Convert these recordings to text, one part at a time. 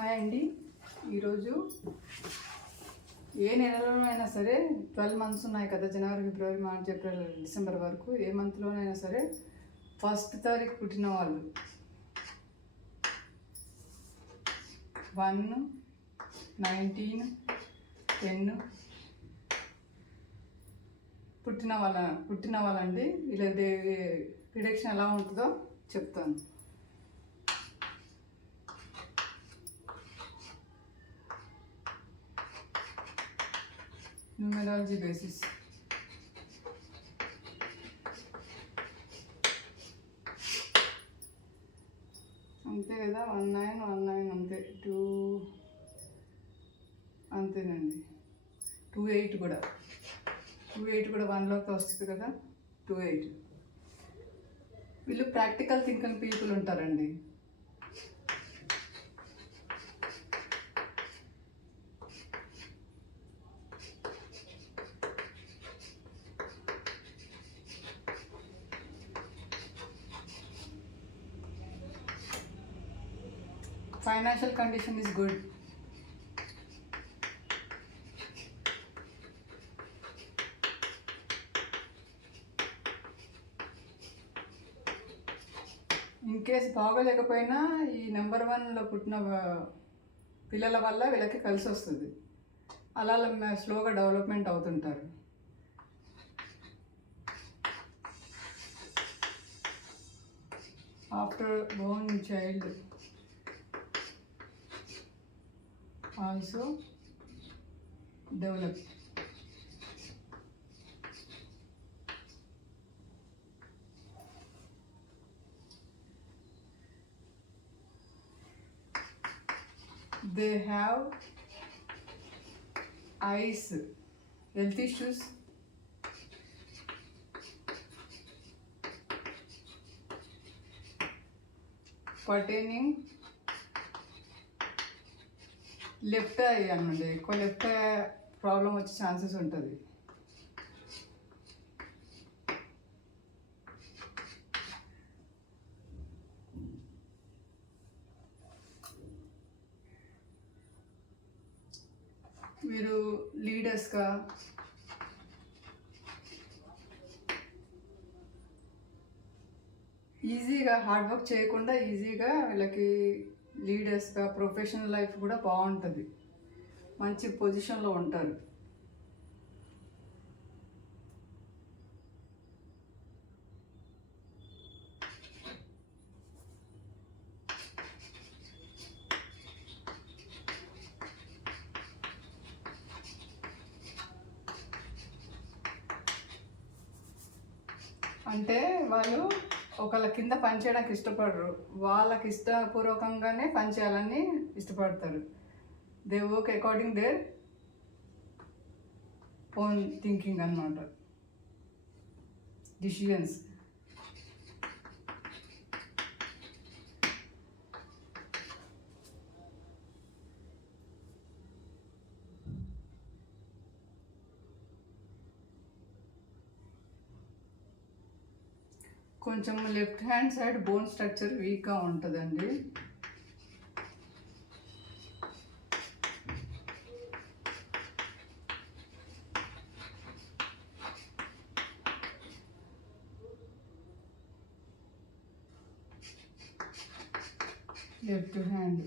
Hi అండి. ఈరోజు ఏ నెలలోనైనా సరే ట్వెల్వ్ మంత్స్ ఉన్నాయి కదా జనవరి ఫిబ్రవరి మార్చ్ ఏప్రిల్ డిసెంబర్ వరకు ఏ మంత్లోనైనా సరే ఫస్ట్ తారీఖు పుట్టిన వాళ్ళు. వన్ నైన్టీన్ టెన్ పుట్టిన వాళ్ళ పుట్టిన వాళ్ళండి. ఇలా ప్రిడిక్షన్ ఎలా ఉంటుందో చెప్తాను. న్యూమరాలజీ బేసిస్ అంతే కదా వన్ నైన్ వన్ నైన్ అంతే టూ అంతేనండి. టూ ఎయిట్ కూడా. టూ ఎయిట్ కూడా వన్లోకి వస్తుంది కదా. టూ ఎయిట్ వీళ్ళు ప్రాక్టికల్ థింకింగ్ పీపుల్ ఉంటారండి. Financial condition is good. In case బాగోలేకపోయినా ఈ నెంబర్ వన్లో పుట్టిన పిల్లల వల్ల వీళ్ళకి కలిసి వస్తుంది. అలా అలా స్లోగా డెవలప్మెంట్ అవుతుంటారు. After born child also develop. They have eyes, health issues, pertaining left eye ఎక్కువ లెఫ్ట్ ప్రాబ్లం వచ్చే ఛాన్సెస్ ఉంటుంది. మీరు లీడర్స్గా ఈజీగా హార్డ్ వర్క్ చేయకుండా ఈజీగా వీళ్ళకి లీడర్స్గా ప్రొఫెషనల్ లైఫ్ కూడా బాగుంటుంది మంచి పొజిషన్లో ఉంటారు. అంటే వాళ్ళు ఒకళ్ళ కింద పనిచేయడానికి ఇష్టపడరు. వాళ్ళకి ఇష్టపూర్వకంగానే పనిచేయాలని ఇష్టపడతారు. They work according their own thinking అన్నమాట. డిసిజన్స్ కొంచెం left hand side bone structure వీక్గా ఉంటుందండి. Left hand.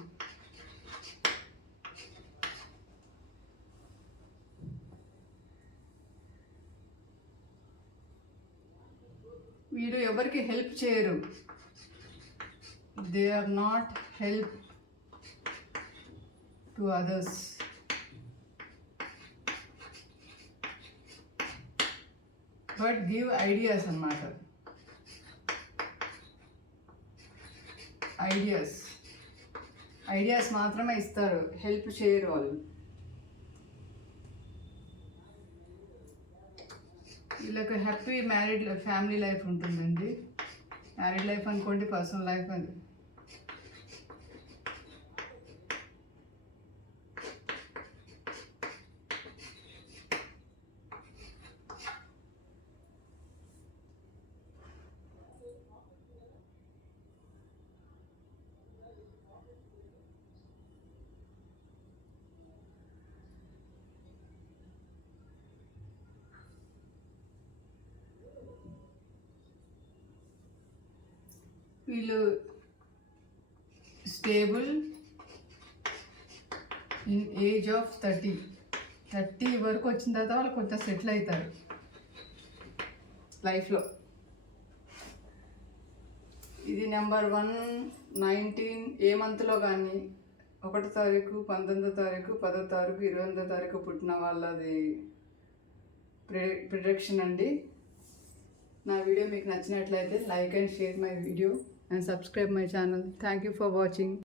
వీరు ఎవరికి హెల్ప్ చేయరు. They are not help to others but give ideas అన్నమాట. ఐడియాస్ ఐడియాస్ మాత్రమే ఇస్తారు. హెల్ప్ చేయరు వాళ్ళు. వీళ్ళకి హ్యాపీ మ్యారీడ్ ఫ్యామిలీ లైఫ్ ఉంటుందండి. మ్యారీడ్ లైఫ్ అనుకోండి పర్సనల్ లైఫ్ అది వీళ్ళు stable in age of thirty thirty వరకు వచ్చిన తర్వాత వాళ్ళు కొంచెం సెటిల్ అవుతారు. లైఫ్లో ఇది నెంబర్ వన్ నైన్టీన్ ఏ మంత్లో కానీ ఒకటో తారీఖు పంతొమ్మిదో తారీఖు పదో తారీఖు ఇరవై ఎనిమిదో తారీఖు పుట్టిన వాళ్ళది ప్రి ప్రిడక్షన్ అండి. నా వీడియో మీకు నచ్చినట్లయితే like and share my video and subscribe my channel. Thank you for watching.